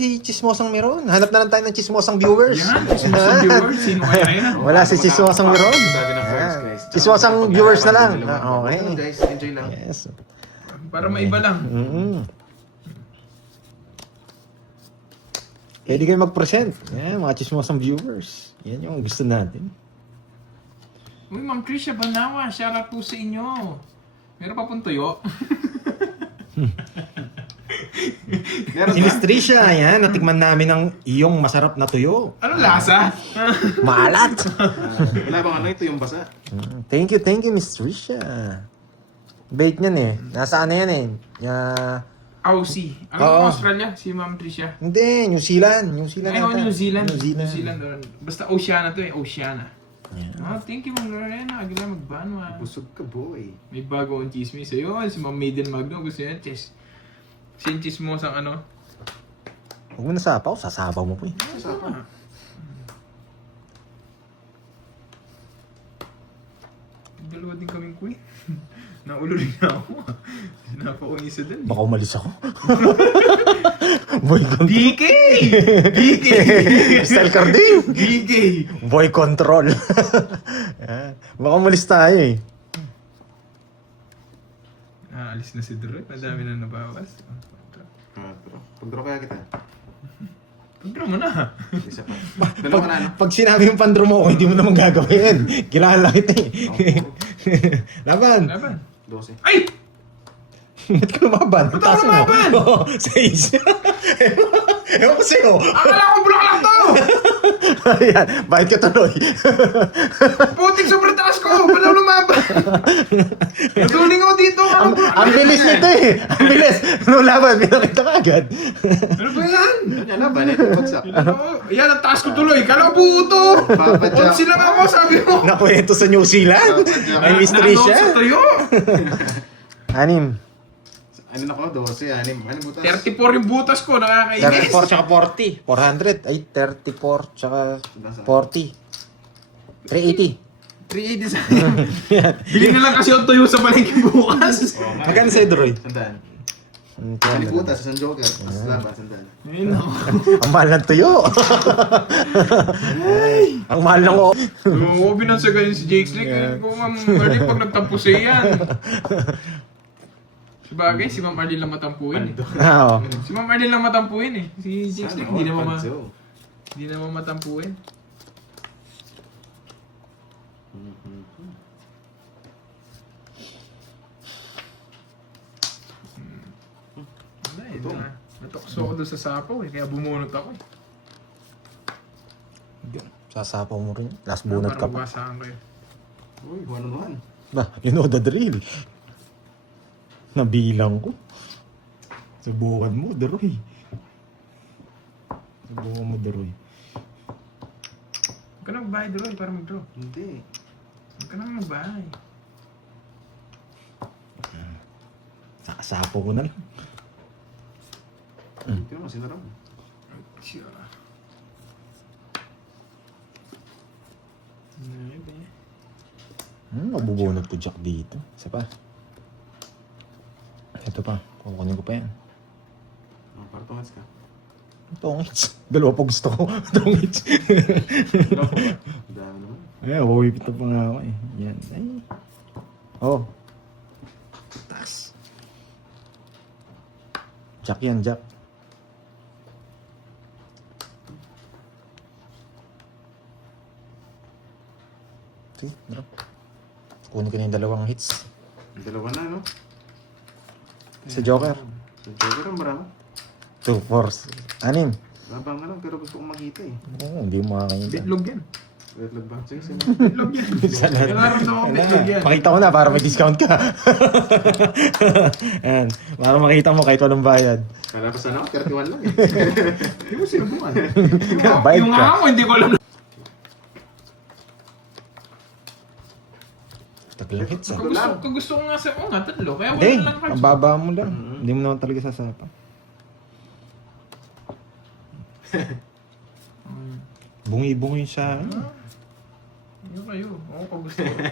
Si Chismosang Meron. Hanap na lang tayo ng Chismosang viewers. Yan, Chismosang viewers. Sino kaya yun? Wala si Chismosang Meron. Sabi ng first, guys. Chismosang viewers na lang. Okay. Okay. Guys, enjoy lang. Yes. Para maiba lang. Pwede kayo mag-present. Yan, mga Chismosang viewers. Yan yung gusto natin. Uy, Ma'am Trisha Banawa, shoutout po sa inyo. Meron pa pong tuyo. Meron Si ba? Miss Trisha, yan, natikman namin ang iyong masarap na tuyo. Anong lasa? Maalat! Wala bang ano ito yung basa? Thank you, Miss Trisha. Bait niyan eh. Nasa ano yan eh? Aussie. Ano Oo. po Australia? Si Ma'am Trisha. Hindi, New Zealand. New Zealand. Ay, ata. New Zealand. New Zealand. New Zealand doon. Basta Oceana to eh, Oceana. Yeah. Oh, thank you, Ma'am Lorena. Agila magbanwa. Busog ka, boy. May bago ang chismis. Ayun, si Ma'am Maiden Magno. Gusto yan, si Chismosang ano. Huwag mo nasapaw, sasapaw mo po eh. Sapa. Dalawa din kaming queen. Naulol na ako. Sinapa ko yung isa din. Baka umalis ako. Boy control. DK! DK! Style Carding. DK! Boy control. Yan. Baka umalis tayo eh. Alis na si Drew. Madami na nabawas. Pero, pag-draw kaya kita. Pag-draw mo na. Isa pa. Dalawa na, no? Pag sinabi yung pandro mo, hindi mo naman gagawin. Kilala kita eh. Laban. Laban. 12. Ay! Ba't ka lumaban? Ba't ako lumaban? Oo, 6. Ewan ko sa'yo. Akala ko block lang to! Ayan, bakit ka tuloy? Putik sobrang taas ko! Ba't ako lumaban? Natuling ako dito! Ang bilis nito eh. Ang bilis. Nung laban, pinakita ka agad. Ano ba yan? Yan na, balit yung bagsak. Yan, ang taas ko tuloy. Kala ko buo to! Papadyak. Onsi lang ako, sabi mo! Nakwento sa New Zealand. Ay, Miss Trisha. Sa tuyo! 6. Ano na ko? 12, 6. Ano butas? 34 yung butas ko, nakakainis. 34 tsaka 40. 400. Ay, 34 tsaka 40. 380. 380 sa Bili na lang kasi yung tuyo sa palengke bukas. Magkano sa'yo, Droy? Sandaan. Ano butas? Isang joker. Tapos laban, sandaan. Ayun ako. Ang mahal ng tuyo. Ang mahal ng o. Oo, binansagan si Jake Snake. Kung Ma'am Marlene pag nagtampo siya yan. Sabagay, si Ma'am Marlene lang matampuin eh. Oo. Si Ma'am Marlene lang matampuin eh. Si Jake Snake hindi naman Panso. hindi naman matampuin. Wala eh. Natukso ako doon sa sapaw eh. Kaya bumunot ako eh. Sasapaw mo rin. Last bunot ka Para pa. mabasahan ko eh. Uy, 1 on 1. Bah, you know the drill. Nabilang ko. Subukan mo, Droy. Subukan mo, Droy. Huwag ka na magbahay doon para mag-draw. Hindi. Huwag ka na magbahay. Sakasapaw ko na lang. Hindi naman, sinarap. Sure. Mabubunot ko Jack dito. Isa pa. Ito pa. Kukunin ko pa yan. Para tungats ka. Tongits. Dalawa pa gusto ko. Tongits. Ang dami naman. Ay, wawipit na pa nga ako eh. Yan. Ay. Oh. Taas. Jack yan, Jack. Sige, drop. Kunin ko na yung dalawang hits. Ang dalawa na, no? Sa Joker. Sa joker ang marami. 2, 4, 6. Labang na lang, pero gusto kong makita eh. Oo, hindi mo makakita. Bitlog yan. Red lag ba? Sige, sige. Bitlog yan. Nararamdaman ko bitlog yan. Pakita mo na para may discount ka. Ayan. Para makita mo kahit walang bayad. Kala pa sana ako, 31 lang eh. Hindi mo sinubukan. Bayad Yung ka. ako, hindi ko alam. Tagal hits ah. Kung gusto ko nga sa nga, tatlo. Kaya wala Hindi, na lang cards. ang baba mo lang. Hindi mo naman talaga sasapa. Bungi-bungi siya. Yun kayo. Oo,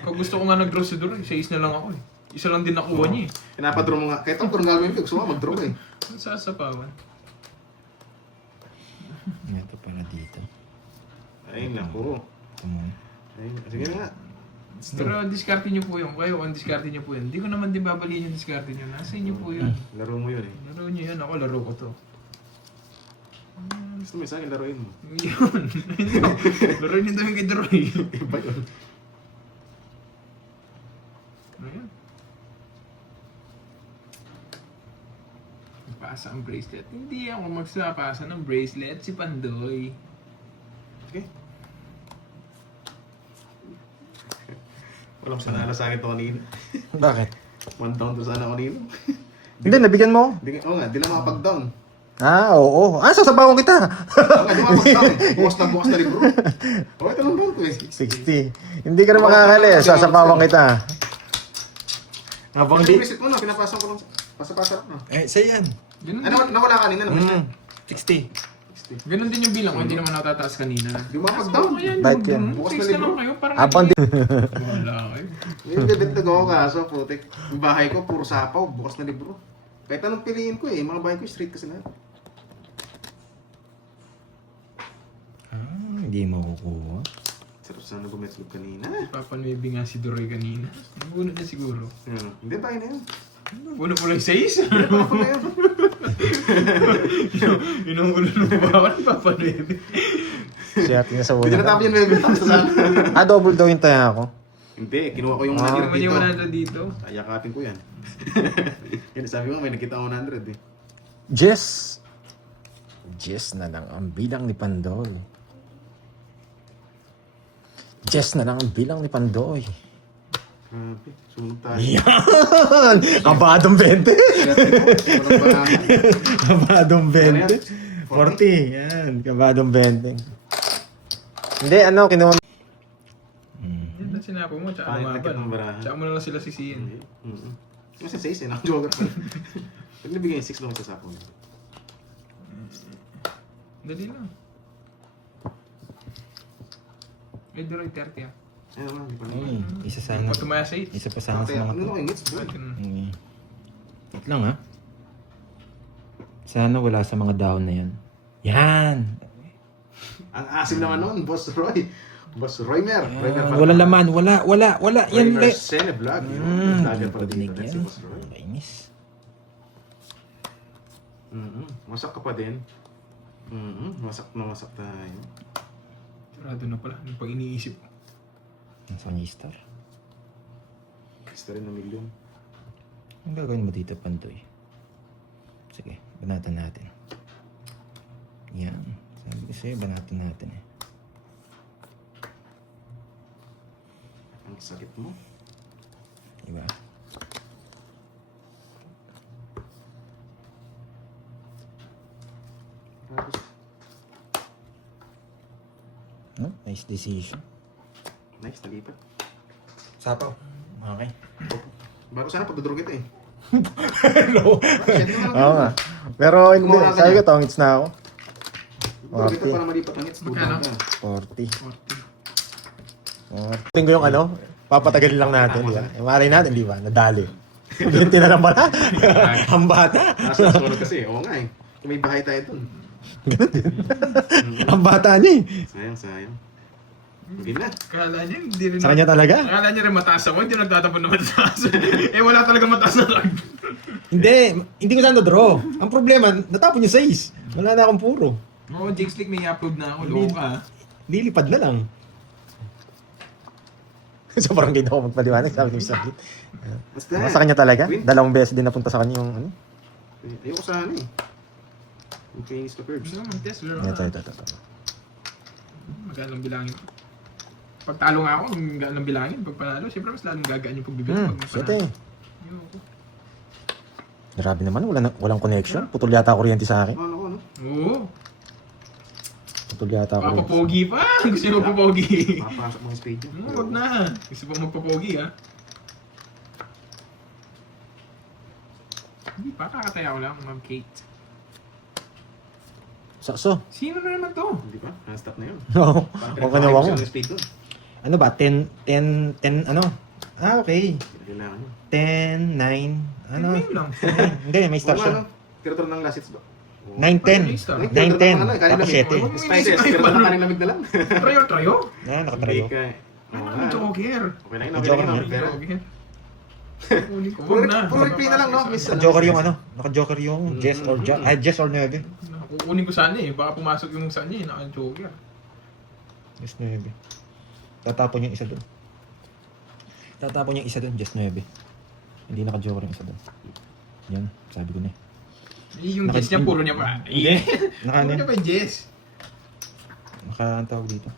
kung gusto ko nga nag-draw si Duro, 6 na lang ako eh. Isa lang din nakuha niya eh. Pinapadraw mo nga. Kahit ang kurang gagawin ko, gusto mo mag-draw eh. Sasapawan. Ito para dito. Ay, naku. Ito muna. Ay, sige nga. Pero discarte nyo po yun. Kayo, ang discarte nyo po yun. Hindi ko naman din babalihin yung discarte nyo. Nasa inyo po yun. Laro mo yun eh. Laro nyo yun. Ako, laro ko to. Gusto mo sa akin, laruin mo. Yun. Laro nyo daw yung kay Droy. Iba yun. Ayan. Pasa ang bracelet. Hindi ako magsapasa ng bracelet. Si Pandoy. Okay. Walang sanala sa akin to kanina. Bakit? 1 down to sana kanina. Hindi, nabigyan mo. Oo nga, di lang makapag-down. Ah, oo. Ah, sasabawan kita. Oo nga, di makapag-down eh. Bukas na rin bro. Okay, ito lang down to eh. 60. Hindi ka rin makakali. Sasabawan kita. Habang Yung bracelet mo na, pinapasok ko lang. Pasa-pasa na. sa'yo yan. Ganun, Ano, nawala kanina na bracelet. 60. ganun din yung bilang ko. Hindi naman natataas kanina. Di makapag-down. Ayan, Bite yan. Bukas Face na na lang kayo. Parang Habang di... wala kayo. Yung gagantag ako kaso, putik. Yung bahay ko, puro sapaw, bukas na libro. Kahit anong piliin ko eh, mga bahay ko straight kasi na. Hindi makukuha. Sarap sana bumetlog kanina. Papanuebi nga si Doroy kanina. Nabunod niya siguro. Ano? Hindi, bahay na yun. Buno po lang 6. Ako na yun. Inuulo ng bawal, papanuebi. Siya atin sa Hindi na una. tapos yung may tapos na sana. Double daw yung taya ko. Hindi, kinuha ko yung Hindi 100 naman dito. yung 100 dito. Ayakapin ko yan. Yan, sabi mo, may nakita ako 100 eh. Jess. Jess na lang ang bilang ni Pandoy. Jess na lang ang bilang ni Pandoy. Grabe, sunod tayo. Yan! Kabadong 20. Walang banahan. Kabadong Ano yan? 20. 40. Yan. Kabadong 20. Hindi, ano, kinuha. Yan na sinapo mo, tsaka Pangit na kitang lumaban. barahan. Tsaka mo na lang sila sisiyin. Hindi. Kasi 6 eh, nakajoker pa. Pag nabigay yung 6 lang sa sapon. Dali lang. Ay, Doroy, 30 ah. Ayun naman, hindi pa naman. Ay, isa Ano sana. pa tumaya sa 8? Isa pa sana sa Kaya, mga ano to. ko yung hits, bro? Wait lang ha. Sana wala sa mga down na yan. Yan! Ang asim naman nun, Boss Roy. Boss Roymer. Wala laman. Wala. Yan Roymer le. Sene Vlog. Vlogger pa Padinig dito. yan. Si Boss Roy. Kainis. Masak ka pa din. Masak na masak tayo. Sarado na pala, yung pag iniisip ko. Nasa ni Star. Gusto rin na milyon. Ang gagawin mo dito, Pandoy? Sige, banatan natin. Yan. Sabi ko sa'yo, banatan natin eh. Ang sakit mo. Diba? Tapos, No? Nice decision. nice, nalipat. Sapaw. Okay. Bago sana pagdudurog kita eh. Hello. Shit naman. Oo nga. Pero hindi. Gumawa ka Sabi ko, niya. tongits na ako. Durog kita 40. para malipat ang hits. Magkano? 40. Tingko yung ano, papatagalin lang natin, di ba? Maray natin, di ba? Nadali. 20 na lang bata. Ang bata. Nasa sunod kasi, oo nga eh. Kung may bahay tayo dun. Ang bata niya eh. Sayang. Hindi na. Kala niya, hindi rin Sa kanya talaga? Kala niya rin mataas ako, hindi nagtatapon na mataas. Eh wala talaga mataas na lang. Hindi ko sana draw. Ang problema, natapon yung 6. Wala na akong puro. Oo, Jinx League may upload na ako, loko ka. Nilipad na lang. So parang hindi ako magpaliwanag, sabi ni Mr. Git. Basta. Sa kanya talaga? Win. 2 beses din napunta sa kanya yung ano? Ayoko sana eh. Yung kainis ka curbs. Gusto naman, test, laro Ito. ka. Magalang bilangin. Pag talo nga ako, magalang bilangin. Pag panalo, siyempre mas lalong gagaan yung pagbibigay. Pag Sete. Ayoko. Grabe naman, walang connection. Putol yata kuryente sa akin. Ano? Oo. Putol yata kuryente. Papapogi pa! Gusto mo magpapogi. Papasok mo yung spade yun. Huwag na. Gusto mo magpapogi, ha? Hindi pa, kakataya ko lang, Ma'am Kate. Sakso. Sino na naman to? Hindi ba? Stop na yun. Oo. Parang Huwag ka nawa mo. yung spade dun. Ano ba? 10, ano? Ah, okay. Kailangan yun. 10, 9, ano? Ayun lang. Hindi, may Oo star nga, siya. no? Tira-tira ng last hits ba? 9-10. 9-10. Tapos 7. Spices, pero na kanin lamig na lang. Trayo. Yan, nakatrayo. Hindi ka. Ano ang joker? Okay na yun, okay na yun. Pero, Kunin ko. puro Wag na. replay na lang, no? Miss, Naka-joker yung ano? Naka-joker yung Jess or Jess or 9. Kukunin ko sana eh. Baka pumasok yung sa niya eh. Naka-joker. Jess 9. Tatapon yung isa doon. Tatapon yung isa doon, Jess 9. Hindi naka-joker yung isa doon. Yan, sabi ko na eh. Yung Jess niya, puro niya pa. Hindi. Puro niya pa yung Jess. Ang tawag dito.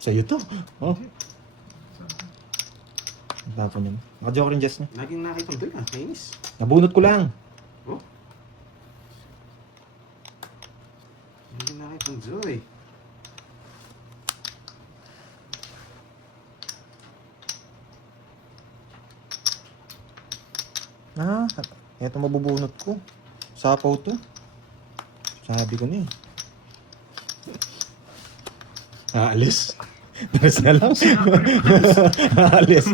Sa'yo to. Oh. Tapon yun. Naka-joker yung Jess niya. laging nakita doon ah, kainis. Nabunot ko lang. Oh. Laging nakita Joy. Eto mabubunot ko. Sapaw to. Sabi ko na eh. Aalis. Daras na lang. Aalis.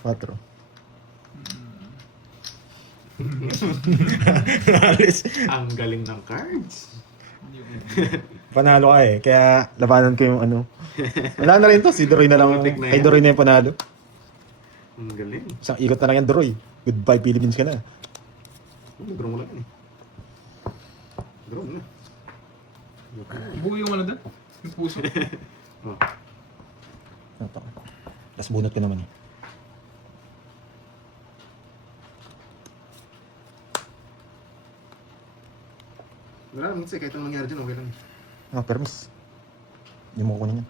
4. Aalis. Ang galing ng cards. Panalo ka eh. Kaya labanan ko yung ano. Wala na rin to. Si Doroy na lang. Kay Doroy na yung panalo. Ang galing. Isang ikot na lang yan, Doroy. Goodbye, Philippines ka na. Draw mo lang yan eh. Draw mo na. Buo yung ano doon? Yung puso. Oh. Ito. Tapos bunot ko naman eh. Wala naman kasi kahit anong mangyari dyan, okay lang. Permis. Hindi mo kukunin yan.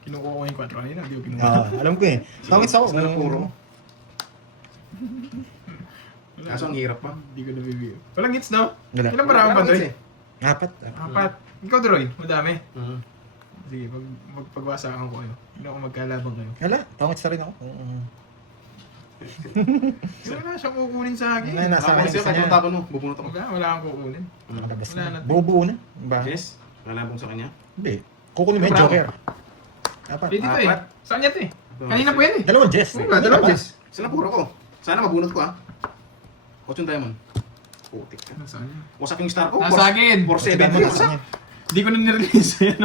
Kinukuha ko yung 4 kanina. Hindi ko kinuha. Alam ko eh. Tawagit ako. Sana puro. Kaso ang hirap pa. Hindi ko nabibigay. Walang hits no? Wala. Ilan ba round ba, Droy? 4. 4. Ikaw, Droy. Madami. Mhm. Sige, magpagwasakan ko kayo. Hindi ako magkalabang kayo. Wala. Tawagit sa rin ako. Kasi wala siyang kukunin sa akin. Wala, nasa Ako akin kasi gusto kahit niya. anong tapon mo, bubunot ako. Wala akong kukunin. Nakalabas Wala na. na. Bubuo na. Ba? Jess, lalabong sa kanya. Hindi. Kukunin mo yung Bravo. Joker. 4. Pwede to eh. Apat. Saan niya to eh? Kanina po yan eh. Dalawang Jess. Oo nga, dalawang Jess. Sana puro ko. Sana mabunot ko ah. 8 diamond. Putik ka. Saan niya? Wasak yung star ko. Nasa akin. 4-7. Wasak. Hindi ko na nirelease yan.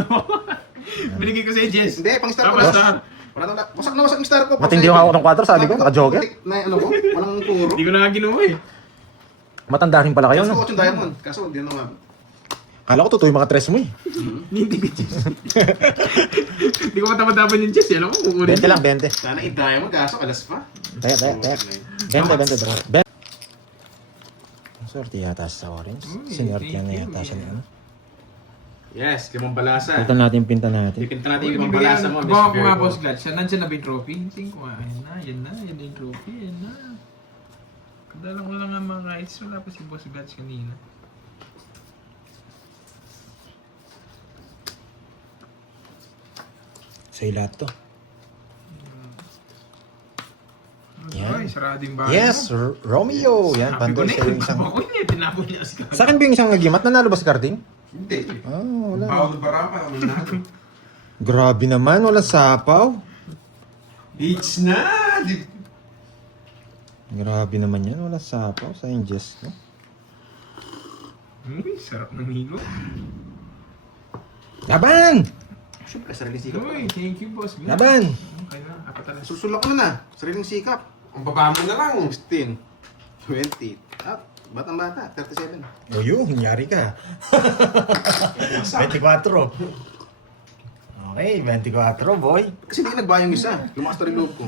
Binigay ko sa Jess. Hindi, pang star ko. Tapos na. Wala na. Wasak na wasak yung star ko. Matindi yung ako ng 4, sabi ko. Naka-Joker. Putik na ano ko. Walang puro. Hindi ko na nga ginawa eh. Matanda rin pala kayo, Kaso no? 8 diamond. Kaso hindi na nga. Kala ko totoo yung mga tres mo eh. Hindi ko Jess. Hindi ko matapadapan yung Jess. Alam ko kukunin. 20 lang, 20. Sana i-diamond kaso alas pa. Teka. 20. Swerte yata sa orange. Uy, Sinwerte thank na you, yata siya yeah. na ano. Yes, 5 balasa. Pinta natin. Ipinta natin yung 5 balasa mo. Bawa ko nga, Boss Glad. Nandiyan na ba yung trophy? Tingin ko nga. Yan na yung trophy. Yan na. Kadalang ko lang nga mga kites. Wala pa si Boss Glad kanina. Sa'yo lahat to. Yan. Ay, sarado yung bahay Yes, mo. Romeo. Yan, Sabi ko bandol na sa'yo eh. yung isang... Ako niya, tinapon niya si Sa akin ba yung isang nagimat? Nanalo ba si Carding? Hindi. Wala. Paolo Barapa. Grabe naman, walang sapaw. Beach na! Grabe naman yan, walang sapaw sa ingest, no? Uy, sarap ng hilo. Laban! Siyempre, sariling sikap. Uy, thank you, Boss Glad. Laban! Okay na, apat na. Susulak ko na. Sariling sikap. Ang baba mo na lang. 16. 20. Ah, batang bata. 37. O yun, nangyari ka. 24. Okay, 24, boy. Kasi hindi nagbayang isa. Lumakas na rin loob ko.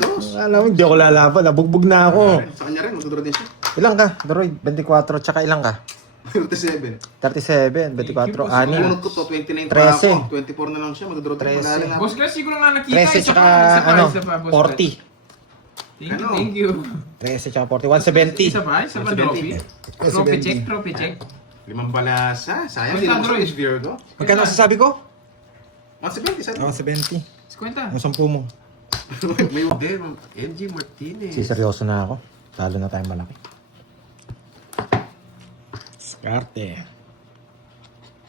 Dos. Alam mo, hindi ako lalaban. Nabugbog na ako. Sa kanya rin, magdudura din siya. Ilang ka, Doroy? 24, tsaka ilang ka? 37. 37, 24, ani. Bunot ko to, 29 pa 13. ako. 24 na lang siya, magdudura din. 13. Pag-aalang ako. Boss Glad, siguro nga nakita. 13 Isa tsaka, pa, ano, Boss Glad. 40. Thank you. 13 tsaka 40, 170. Isa pa trophy. 170. Trophy check. 5 balasa. Sayang, Basta, hindi naman Droy. sa Virgo. Magkano ang sasabi ko? 170, sabi. 170. Kwenta. Ang 10 mo. May Hindi, MG Martinez. Seryoso na ako. Talo na tayong malaki. Skarte.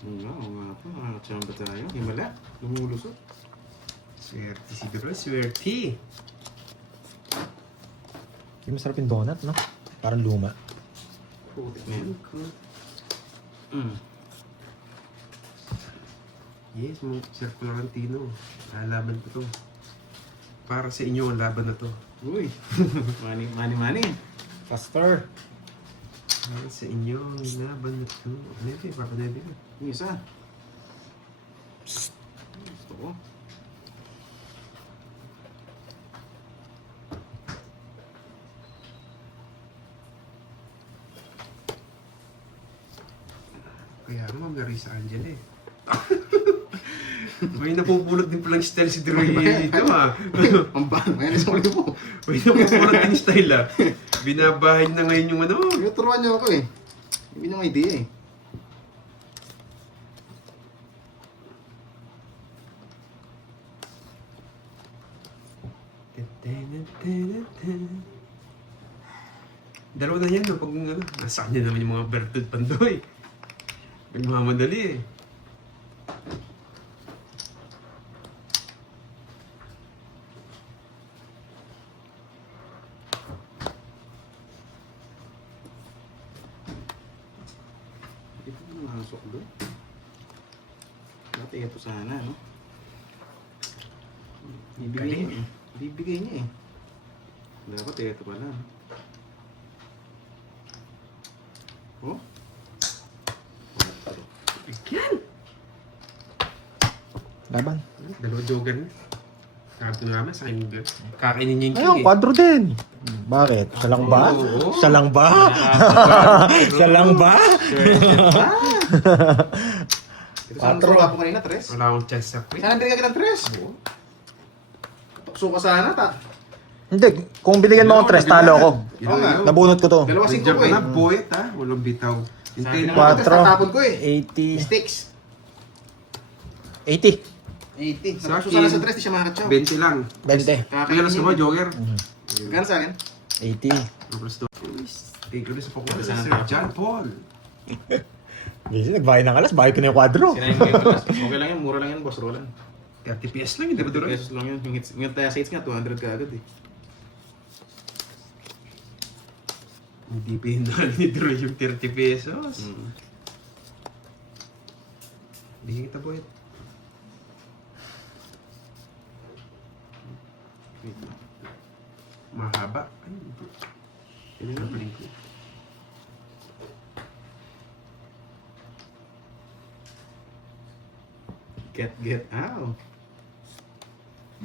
Oo nga po, chamba tayo. Himala, lumulusot. Swerte si Duro, swerte. Hindi masarap yung donut, no? Parang luma. Putik na yan. Yes, mga Sir Florentino. Laban ko to. Para sa inyo ang laban na to. Uy. Money. Faster. Para sa inyo ang laban na to. Ano yun? Papanay din. Yung isa. Gusto ko. Kaya naman, Larissa Angel eh. May napupulot din palang style si Drew dito ah. Pampano. Ayan, isang ulit po. May napupulot din style ah. Binabahay na ngayon yung ano. Tinuturuan niyo ako eh. Hindi niyo idea eh. Dalawa na yan, no? Pag ano, nasaan niya naman yung mga Bertud Pandoy. Nagmamadali eh. Ito yung masok doon. Dati ito sana, no? Bibigay niya eh. Bibigay niya eh. Dapat ito pala. Oh? Again! Laban. Dalawa joker na. Karto naman sa akin girl. Kakainin niya yung Ayun, king eh. kwadro din. Bakit? Siya lang ba? Oo. Siya lang ba? Siya lang ba? Ito sana Patro. turuan ko kanina, Tres. Wala akong chance sa quick. Sana binigyan kita ng Tres. Tukso ka sana, Hindi, kung binigyan mo akong tres, talo ako. Oo nga. Nabunot ko to. Dalawa singko Jump ko eh. na, buwet ha. Walang bitaw. Sabi Hintayin naman mo. ng Tres, Quattro. tatapon ko eh. 80. Sticks. 80. 80. Sa Tukso sana akin, sa Tres, di siya makakatsaw. 20 lang. 20. Kaya sa mga joker. Gano'n sa akin? 80. Ang plus 2. Take ulit sa Pokemon. Saan Sir ang John Paul. Kasi nagbayad ng alas, bayad ko na yung kwadro. Sinayin ko yung class. Okay lang yan, mura lang yan, boss Roland. 30 PS lang yun, di ba 30 Duro? pesos lang yun. Yung taya sa nga, 200 ka agad eh. Hindi pinahal ni Duro yung 30 pesos. Hindi kita buwet. Wait lang. Mahaba. Ay, ito. Pili nga. Napaling ko. Get out.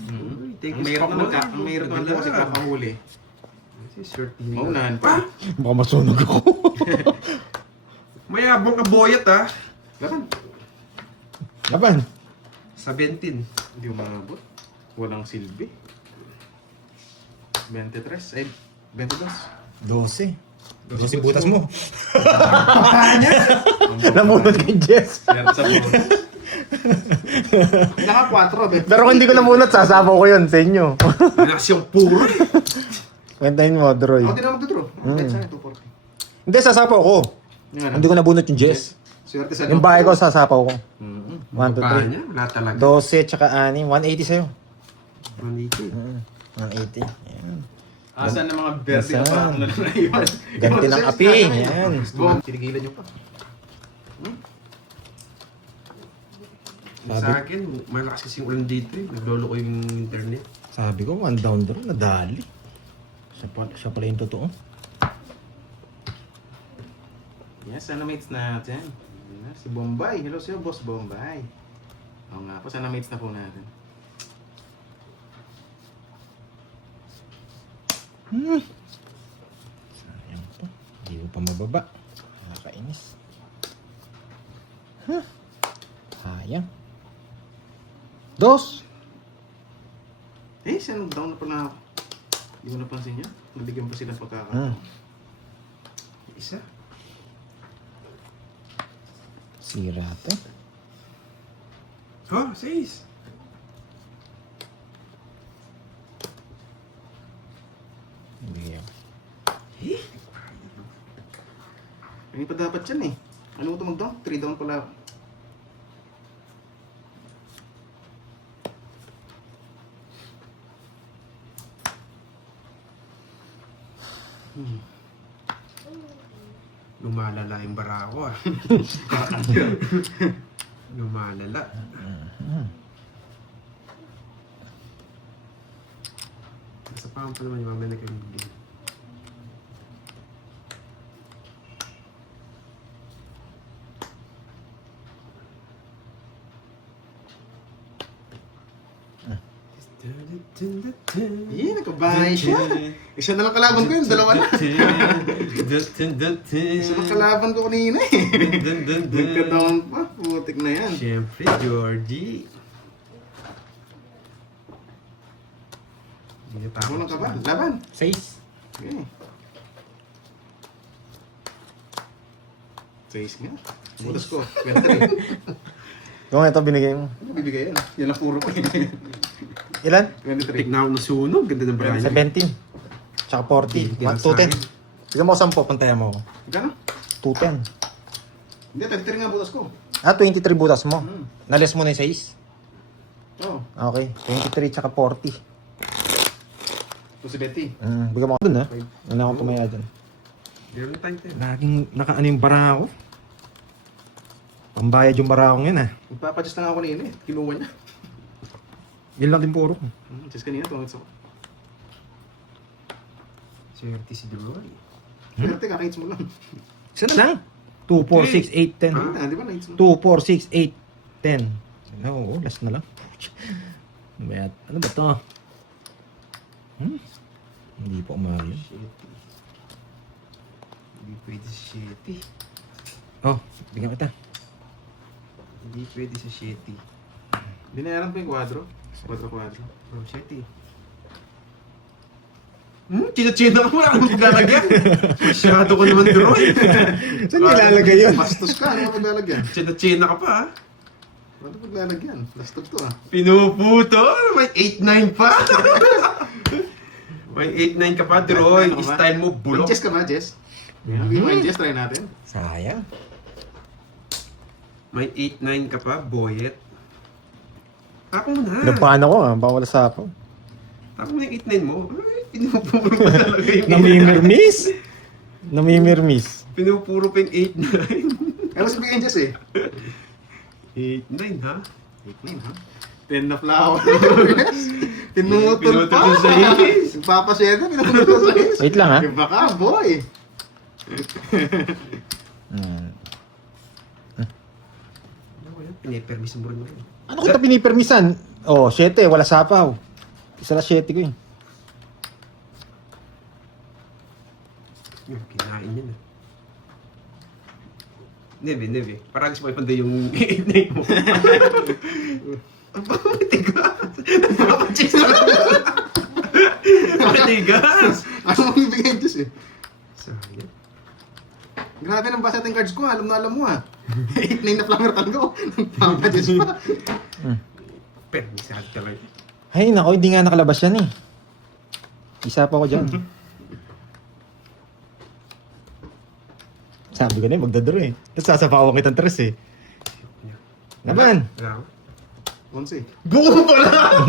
Uy, take Ang his mahirap naman Pokemon. ang mahirap naman po kasi Ganda. kakahuli. Kasi short hindi ka. Maunahan pa. Baka masunog ako. Mayabong ka boyat ha. Laban. Laban. Sa 20. Hindi umabot. Walang silbi. 23. Ay, 22. 12. 12 butas mo. Ang Nabunot kay Jess. Swerte sa buto. Naka 4, bet. Pero kung hindi ko nabunot, sasabaw ko yun sa inyo. Lakas yung puro. Kwentahin mo, Droy. Ako din naman magdudro. Bet sana 240. Hindi, sasapaw ko. Yung ano? Hindi ko nabunot yung Jess. Swerte sa Yung bahay ko, sasapaw ko. 1, 2, Paano 3. niya? Wala talaga. 12, tsaka 6. 180 sa'yo. Maniki. 180. Ayan. Asan na mga berde ka Asan? pa? Ano na yun? Ganti ng api. Yan. Sinigilan nyo pa. Sa akin, malakas kasi yung ulan dito eh. Naglolo ko yung internet. Sabi ko, 1 down draw, nadali. Siya pala yung totoo. Yes, sana mates natin. Si Bombay. Hello sa'yo, Boss Bombay. Oo nga po, sana mates na po natin. Sayang to. Hindi ko pa mababa. Nakakainis. Huh. Sayang. 2. Eh, siya down na pala ako. Hindi mo napansin niya? Nabigyan pa sila pagkakataon. Isa. Sira to. Oh, 6. Hindi yan. Hindi pa dapat yan eh. Ano mo ito mag-down? 3 down pala ako. Lumalala yung bara ko ah. Lumalala. Nasa pang pa naman yung mamaya nag-ibig. Nagkabahay siya. Isa na lang kalaban ko yun, dalawa na. Isa na kalaban ko kanina eh. Nagkataon pa, putik na yan. Siyempre, Georgie. Hindi na Ako lang ka ba? Laban. 6. Okay. 6 nga. Butas ko, 23. Kung ito binigay mo. Ano bibigay yan? Yan ang puro ko. Ilan? 23. Tignan ko na sunog. Ganda ng bara niya. 17. Tsaka 40. Ganun sa 210. akin. Bigyan mo ko 10, pantayan mo ako. Magkano? 210. Hindi, 23 nga butas ko. Ah, 23 butas mo. Hmm. Nales mo na yung 6. Oo. Okay. 23 tsaka 40. Ito si Betty. Bigyan mo ako dun ha. Hindi na ako tumaya dun. Meron tayong tayo. Laging nakaano yung bara ko. Pambayad yung bara ko yun ha. Magpapadjust na nga ako kanina eh. Kinuha niya. Yun lang din puro. Just kanina, tumawag sa... Swerte si Duroy. Swerte, kakahits mo lang. Isa na lang. 2, 4, 6, 8, 10. Ah, di ba nahits mo? 2, 4, 6, 8, 10. Oo, last na lang. Ano ba to? Hindi pa umayon. Shetty. Hindi pwede si Shetty. Oh, bigyan kita. Hindi pwede si Shetty. Binayaran pa yung kwadro. Kwadro. Oh, Shetty. China-china ka mo. Ano maglalagyan? Masyado ko naman, Duroy. Saan nilalagay yun? Pastos ka, ano ka paglalagyan? China-china ka pa, ha? Ano paglalagyan? Plastic to ah. Pinuputo! May 8-9 pa! May 8-9 ka pa, Duroy. Ano ba? Style mo, bulok. Mag-Jess ka ba, Jess? Hindi mo yung Jess, try natin. Sayang. May 8-9 ka pa, Boyet. Ako na. Pinagpaano ko ah, bawal sa ako. Ako na yung 8-9 mo. Ay, pinupuro pa talaga yung 8-9. Namimirmis. Namimirmis. Pinupuro pa yung 8-9. Ano sabihin Jess eh? 8-9, ha? 8-9 ha? 10 na flower. Pinutol pa. Pinutol sa is. Nagpapasyeda, pinutol sa is. Wait lang ha. Iba ka, boy. Ano ko yan? Pinipermis mo rin mo rin. Ano kita pinipermisan? Oh, 7, wala sapaw. Isa na 7 ko yun. Yun, kinain yun, Nebe. Paragis mo ipanda yung 8-9 mo. Ang pamatigas. Nagpapachis na lang. Matigas. Ano mo bibigyan Jess eh? Sayang. Grabe nang basa ating cards ko, alam mo ha. 8-9 na flower tango. Nagpapa-Jess pa. Permisado talaga. Ay, nako, hindi nga nakalabas yan eh. Isa pa ako dyan. Sabi ko na eh, magdadro eh. Tapos sasapawan kitang tres eh. Laban! Wala ko. 11. Buo pala!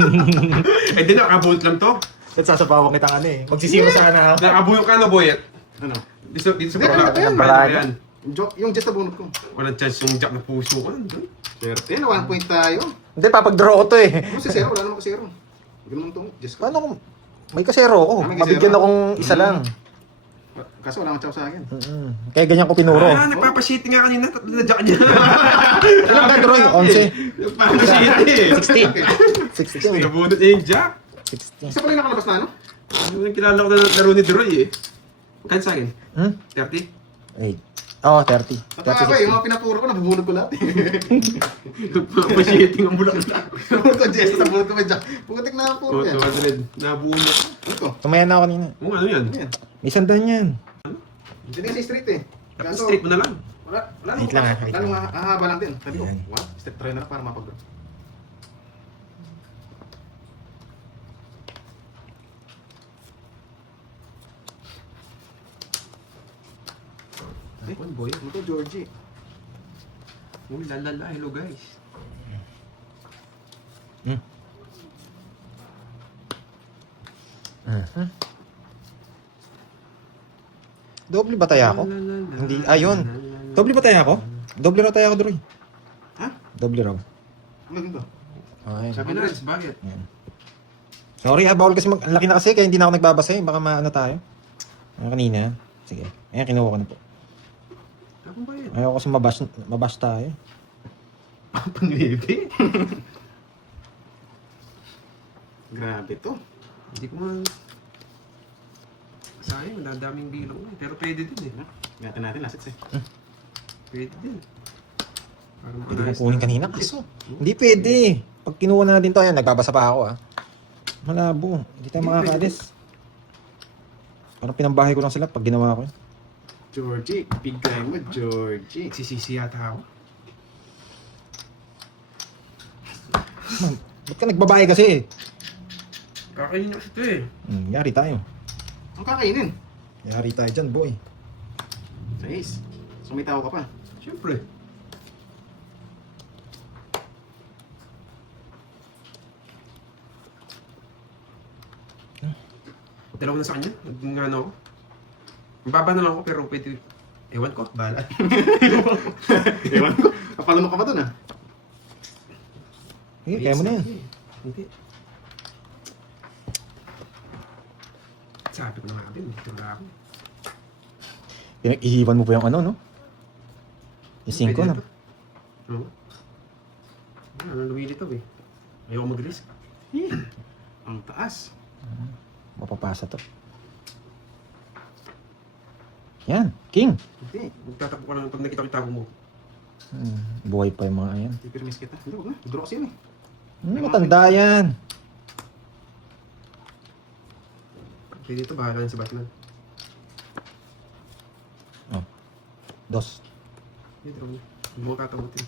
Eh di nakabunot lang to. Tapos sasapawan kitang ano eh. Magsisiro sana ako. Nakabunot ka na, Boyet. Ano? Dito sa Hindi, Baraga. ano yan? Baraga. Yan. Yung Jess na bunot ko. Walang chance yung jack na puso ko. Swerte, na 1 point tayo. Hindi, papag-draw ko to eh. Ano si Zero? Wala naman kasi Zero. Ganun itong Jess ko. Paano kung may kasero ako? Ah, may Mabigyan kasero? akong isa lang. Kaso wala kang chow sa akin. Kaya ganyan ko pinuro. Ah, nagpapashitty nga kanina. Tatlo na jack niya. Ilang ka, Droy? 11? Nagpapashitty. 16. Nabunot niya yung jack. 16. Isa pala yung nakalabas na ano? Ano yung kilala ko na laro ni Duroy eh. Magkano sa akin? 30? 8. Oo, 30. Tatawa yung mga pinapuro ko, nabubulog ko lahat eh. Nagpapashitty ng bulak na. Nabulog ko Jess, nabulog ko may Jack. Pukatik na puro yan. 200. Nabuo na. Ano to? Tumaya na ako kanina. Ano yan? Ano yan? May sandaan yan. Hindi na kasi street eh. Tapos straight mo na lang. Wala Wait lang, ha, wait Lalo lang. hahaba lang din. Sabi ko, Ayan. what? Step try na lang para mapag-draw. Ano boy? Ano to, Georgie? Uy, lalala. Hello guys. Doble ba tayo ako? Hindi, ayun. Doble ba tayo ako? Doble raw tayo ako, Droy. Ha? Doble raw. Ano ganito? Okay. Sabi na, bakit? Ayan. Sorry bawal kasi ang laki na kasi kaya hindi na ako nagbabasa eh. Baka maano tayo. Kanina. Sige. Ayan, kinuha ko na po. Ako ba yun? Ayaw kasi mabash tayo. Panlibi. Grabe to. Hindi ko man... Sayang, dadaming bilong eh. Pero pwede din eh. Ingatan natin, assets eh. Pwede din. Para Pwede maayos kong kunin na. kanina kaso. Hindi pwede. Pag kinuha natin to, ayan, nagbabasa pa ako ah. Malabo. Hindi tayo makakaalis. Parang pinambahay ko lang sila pag ginawa ko yun. Georgie, big guy mo, Georgie. Nagsisisi yata ako. Man, ba't ka nagbabae kasi? Kakainin na kasi ito eh. Yari tayo. Ang kakainin. Yari tayo dyan, boy. Nice. Sumitaw ka pa. Siyempre. Dalawa na sa kanya. Nag-ano ako. Mababa na lang ako pero pwede. Ewan ko. Bahala. Ewan ko. Kapalo mo ka pa dun ah. Sige, kaya mo na yan. Hindi. Sabi ko na nga din. Ito na ako. Pinag-ihiwan mo pa yung ano, no? Yung 5 Pwede na. ito. Oo. Ano lumilitaw eh. Ayaw ko mag-risk. Ang taas. Mapapasa to. Yan, king. Hindi. Magtatakbo ka lang pag nakita-kita mo. Buhay pa yung mga ayan. Pipirmis kita. Hindi, huwag na. Draw kasi yun eh. Matanda yan. Pwede ito. Bahala na si Batman. Dos. Hindi, draw na. Hindi mo katabutin.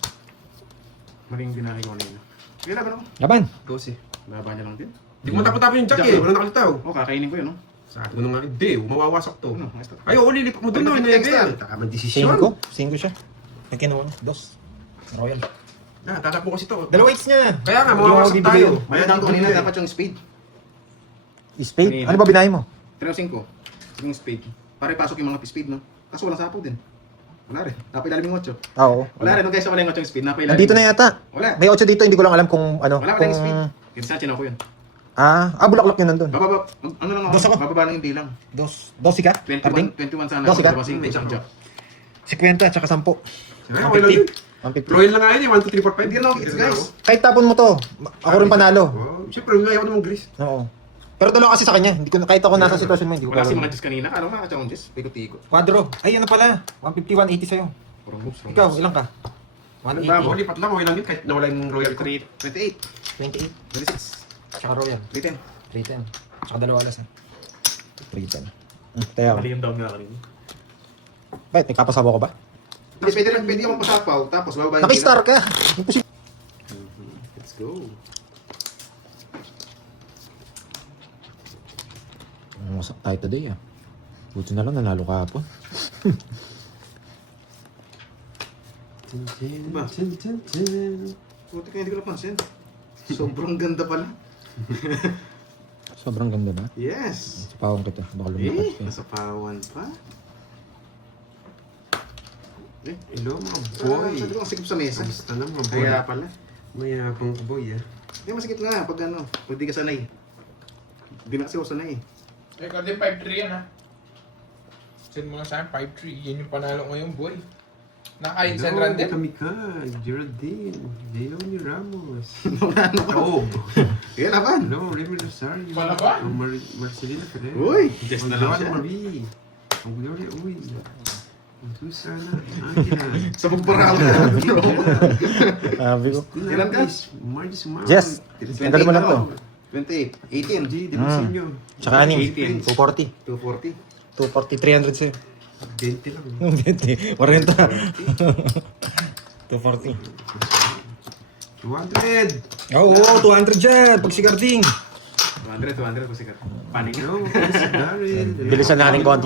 Maring binaki ko na yun. Sige, laban ako. Laban. 12. Laban niya lang din. Hindi ko matapon-tapon yung jack eh. Wala nakalitaw. Oh, kakainin ko yun, no? Sabi ko na nga, hindi. Mawawasak to. Ano? Ayos to. Ayaw, ulilipak mo doon. Pwede Neve. extra. Tama desisyon. 5 siya. May kinuha na. Dos. Royal. Tatakbo kasi to. Dalawa hits niya. Kaya nga, Hindi mo mawawasak bibigay tayo. yun. Mayroon ko kanina dapat yung speed. Spade? Ano ba binahin mo? 3 o 5. Yung speed. Para ipasok yung mga speed, no? Kaso walang sapo din. Wala rin. Napailalim yung 8. Oo. Wala rin. Nung guys, wala yung 8 yung speed. Napailalim. Nandito na yata. Wala. May 8 dito, hindi ko lang alam kung ano. Wala pa Kung... yung speed. Kinsa chino ko yun. Bulaklak yun nandun. Bababa. Ano lang Dos ako. ako? Bababa lang yung bilang. Dos. Dos ka? 21 sana. Dos ka? Kasi isang jack. 50 at saka 10. Ay, okay lang yun. 150. Royal na nga yun eh. 1, 2, 3, 4, 5. Hindi lang hits, guys. Kahit tapon mo to, ako rin panalo. Oh, siyempre, ayaw ko namang gris. Oo. Pero dalawa kasi sa kanya. Hindi ko kahit ako nasa sitwasyon mo, hindi ko Wala si gagawin. mga Diyos kanina. Ano nga ka Diyos? Pikot-ikot. Quadro. Ay, ano pala? 150, 180 sa'yo. Puro moves. Ikaw, ilang ka? Ako, 180. lipat lang. Okay lang yun. Kahit nawala yung royal ko. 28. 28. 26. Tsaka Royal. 310. 310. Tsaka dalawa alas ha. 310. Tayo ako. yung down nga kanina. Bakit? Nagkapasawa ko ba? Hindi, pwede akong pasapaw. Tapos bababa yung Naki-star ka. Imposible. Let's go. Masak tayo today ah. Buti na lang nanalo ka hapon. Diba? Buti ka hindi ko napansin. Sobrang ganda pala. Sobrang ganda ba? Yes. Sa pawang kita. Baka lumipat ka. Nasa pawan pa. Hello, mga boy. Sabi ko ang sikip sa mesa. Kamusta na mga boy? Kaya pala. Mayabang ka boy ah. Hindi masikip nga pag ano. Pag di ka sanay. Hindi na kasi ako sanay. Eh, kasi 5-3 yan ha. Send mo nga sa akin, 5-3. Yan yung panalo ngayon, boy. Nakain sa Randall. Kami ka, Geraldine, Leonie Ramos, Ano ka? Taob, Kaya laban. hello, Remy Rosario, Wala ba? ang Marcelina Ferrer, Uy, just na lang Joan siya. Marie, ang Gloria Uy, ang Susana, Agia, Sa pagparao na. Sabi ko. Ilan ka? Margie Sumar, Jess, tanggalin mo lang to. 28. 18. G. De Basilio, Tsaka 18. 240. 240. 240, 300 sa'yo. 20 lang. 20. 40. 240. 200, Oo, 200 dyan. Pag si Garding. 200 po sikat. Panig. hello, Chris Darrell, hello. Bilisan natin konti.